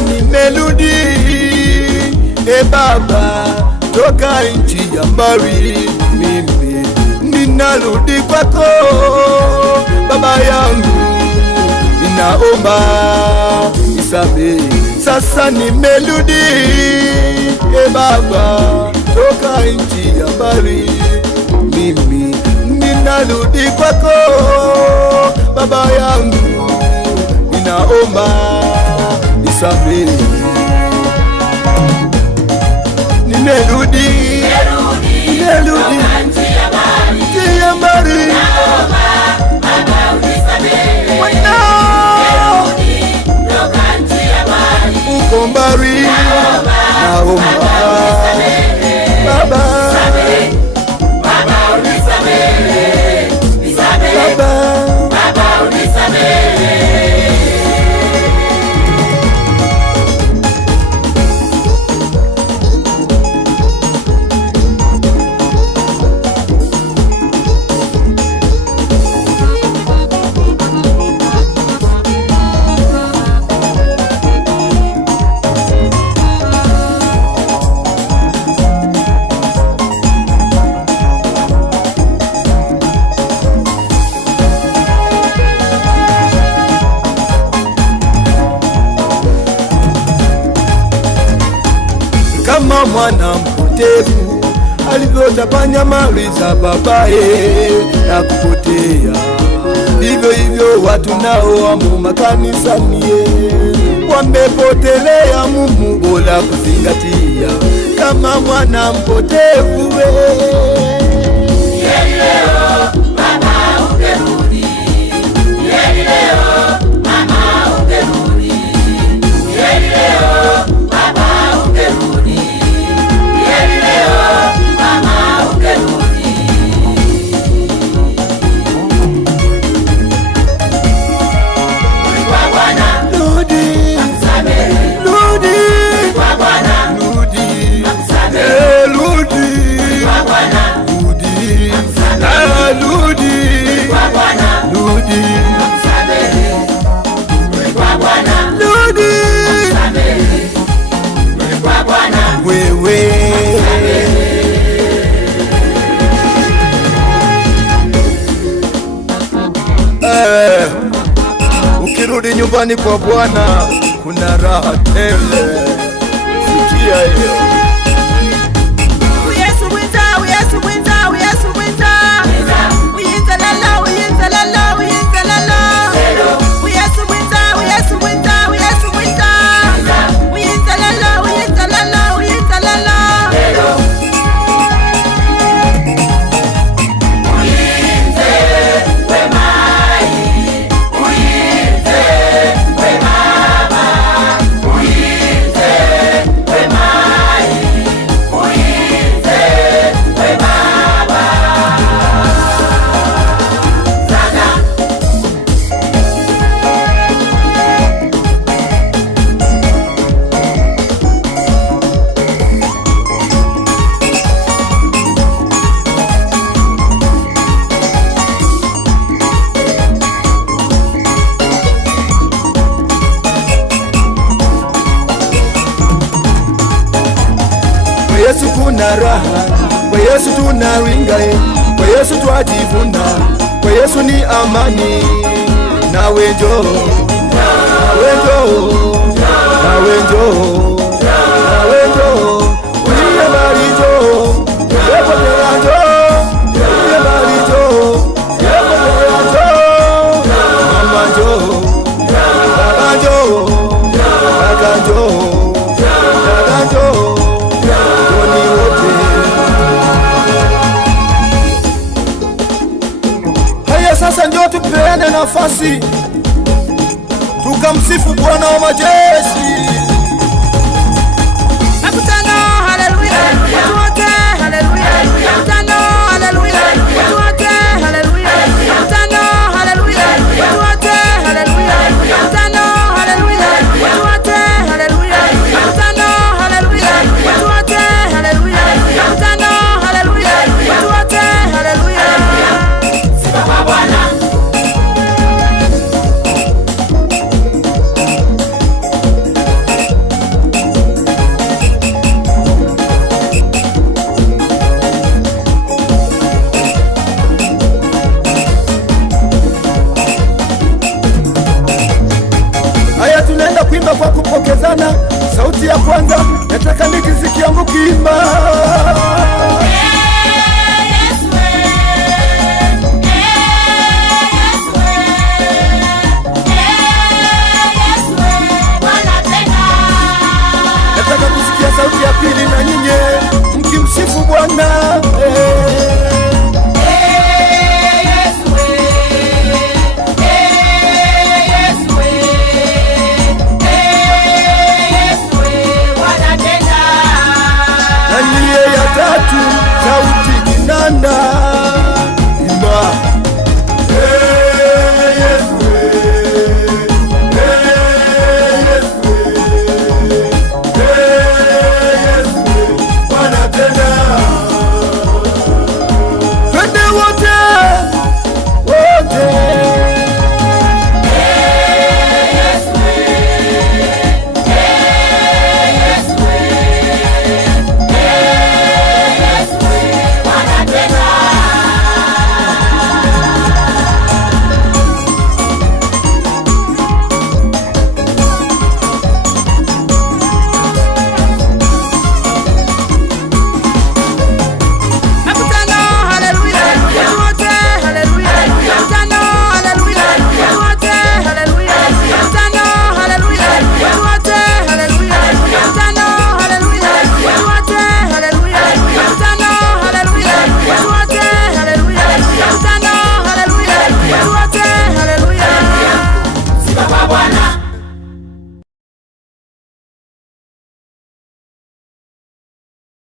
Nimerudi Baba toka nchi ya mbali, mimi ninarudi kwako Baba yangu, ninaomba nisamehe. Sasa nimerudi Baba toka nchi ya mbali, mimi ninarudi kwako Baba yangu, ninaomba nisamehe. Nimerudi nchi ya mbali, uko mbali, naomba Baba kama mwana mpotevu alivyotapanya mali za babaye na kupotea, hivyo hivyo watu nao wamo makanisani wamepotelea. Mungu bora kuzingatia kama mwana mpotevu ukirudi nyumbani kwa Bwana kuna raha tele. Sikia hiyo. Yesu kuna raha, kwa Yesu tunawinga, kwa Yesu twajivuna, kwa Yesu ni amani. Nawe njoo, nawe njoo, nawe njoo, nawe njoo, uliye mbali njoo, yepotea njoo, uliye mbali njoo, yepotea njoo. Mama njoo, baba njoo, kaka njoo, dada njoo, njoni wote. Haya sasa njoo tupeane nafasi tukamsifu Bwana wa majeshi. Makutano, haleluya, watu wote, haleluya. Makutano, haleluya, watu wote, haleluya. Makutano, haleluya, watu wote, haleluya. Makutano, haleluya, watu wote, haleluya. Makutano, haleluya, watu wote, haleluya. Makutano, haleluya, watu wote, haleluya. Simama Bwana. Tunaenda kuimba kwa kupokezana. Sauti ya kwanza nataka nikisikia mkiimba